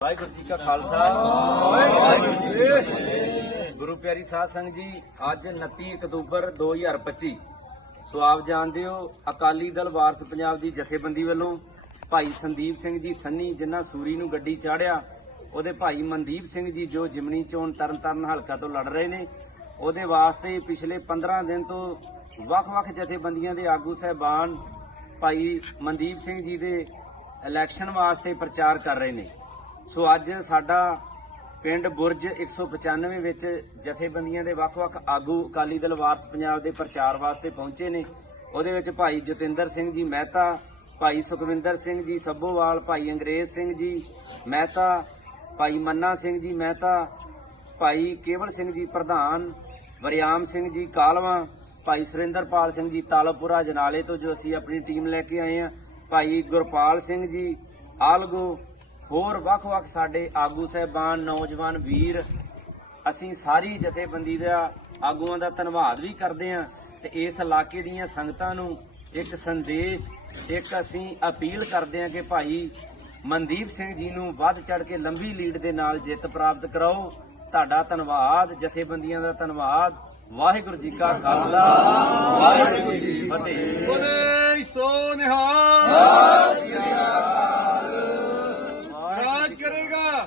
ਵਾਹਿਗੁਰੂ ਜੀ ਕਾ ਖਾਲਸਾ, ਵਾਹਿਗੁਰੂ ਜੀ ਕੀ ਫਤਿਹ। ਗੁਰੂ ਪਿਆਰੀ ਸਾਧ ਸੰਗਤ ਜੀ, ਅੱਜ 29 ਅਕਤੂਬਰ 2025 ਸੋ ਆਪ ਜਾਣਦੇ ਹੋ, ਅਕਾਲੀ ਦਲ ਵਾਰਸ ਪੰਜਾਬ ਦੀ ਜਥੇਬੰਦੀ ਵੱਲੋਂ ਭਾਈ ਸੰਦੀਪ ਸਿੰਘ ਜੀ ਸੰਨੀ, ਜਿਨ੍ਹਾਂ ਸੂਰੀ ਨੂੰ ਗੱਡੀ ਚਾੜਿਆ, ਉਹਦੇ ਭਾਈ ਮਨਦੀਪ ਸਿੰਘ ਜੀ ਜੋ ਜਿਮਨੀ ਚੋਣ ਤਰਨਤਾਰਨ ਹਲਕਾ ਤੋਂ ਲੜ ਰਹੇ ਨੇ, ਉਹਦੇ ਵਾਸਤੇ ਪਿਛਲੇ 15 ਦਿਨ ਤੋਂ ਵੱਖ-ਵੱਖ ਜਥੇਬੰਦੀਆਂ ਦੇ ਆਗੂ ਸਹਿਬਾਨ ਭਾਈ ਮਨਦੀਪ ਸਿੰਘ ਜੀ ਦੇ ਇਲੈਕਸ਼ਨ ਵਾਸਤੇ ਪ੍ਰਚਾਰ ਕਰ ਰਹੇ ਨੇ। ਸੋ ਅੱਜ ਸਾਡਾ ਪਿੰਡ ਬੁਰਜ 195 ਵਿੱਚ ਜਥੇਬੰਦੀਆਂ ਦੇ ਵੱਖ-ਵੱਖ ਆਗੂ ਅਕਾਲੀ ਦਲ ਵਾਰਸ ਪੰਜਾਬ ਦੇ ਪ੍ਰਚਾਰ ਵਾਸਤੇ ਪਹੁੰਚੇ ਨੇ। ਉਹਦੇ ਵਿੱਚ ਭਾਈ ਜਤਿੰਦਰ ਸਿੰਘ ਜੀ ਮਹਿਤਾ, ਭਾਈ ਸੁਖਵਿੰਦਰ ਸਿੰਘ ਜੀ ਸੱਭੋਵਾਲ, ਭਾਈ ਅੰਗਰੇਜ਼ ਸਿੰਘ ਜੀ ਮਹਿਤਾ, ਭਾਈ ਮੰਨਾ ਸਿੰਘ ਜੀ ਮਹਿਤਾ, ਭਾਈ ਕੇਵਲ ਸਿੰਘ ਜੀ ਪ੍ਰਧਾਨ, ਵਰਿਆਮ ਸਿੰਘ ਜੀ ਕਾਲਵਾ, ਭਾਈ ਸੁਰਿੰਦਰਪਾਲ ਸਿੰਘ ਜੀ ਤਾਲਪੁਰਾ ਜਨਾਲੇ ਤੋਂ ਜੋ ਅਸੀਂ ਆਪਣੀ ਟੀਮ ਲੈ ਕੇ ਆਏ ਹਾਂ, ਭਾਈ ਗੁਰਪਾਲ ਸਿੰਘ ਜੀ ਆਲਗੋ ਹੋਰ ਵੱਖ-ਵੱਖ ਸਾਡੇ ਆਗੂ ਸਹਿਬਾਨ ਨੌਜਵਾਨ ਵੀਰ ਅਸੀਂ ਸਾਰੀ ਜਥੇਬੰਦੀ ਦਾ ਆਗੂਆਂ ਦਾ ਧੰਨਵਾਦ ਵੀ ਕਰਦੇ ਹਾਂ ਤੇ ਇਸ ਇਲਾਕੇ ਦੀਆਂ ਸੰਗਤਾਂ ਨੂੰ ਇੱਕ ਸੰਦੇਸ਼ ਇੱਕ ਅਸੀਂ ਅਪੀਲ ਕਰਦੇ ਹਾਂ ਕਿ ਭਾਈ ਮਨਦੀਪ ਸਿੰਘ ਜੀ ਨੂੰ ਵੱਧ ਚੜ ਕੇ ਲੰਬੀ ਲੀਡ ਦੇ ਨਾਲ ਜਿੱਤ ਪ੍ਰਾਪਤ ਕਰਾਓ। ਤੁਹਾਡਾ ਧੰਨਵਾਦ ਜਥੇਬੰਦੀਆਂ ਦਾ ਧੰਨਵਾਦ। ਵਾਹਿਗੁਰੂ ਜੀ ਕਾ ਖਾਲਸਾ। ਵਾਹਿਗੁਰੂ ਜੀ ਕੀ ਫਤਿਹ। जाएगा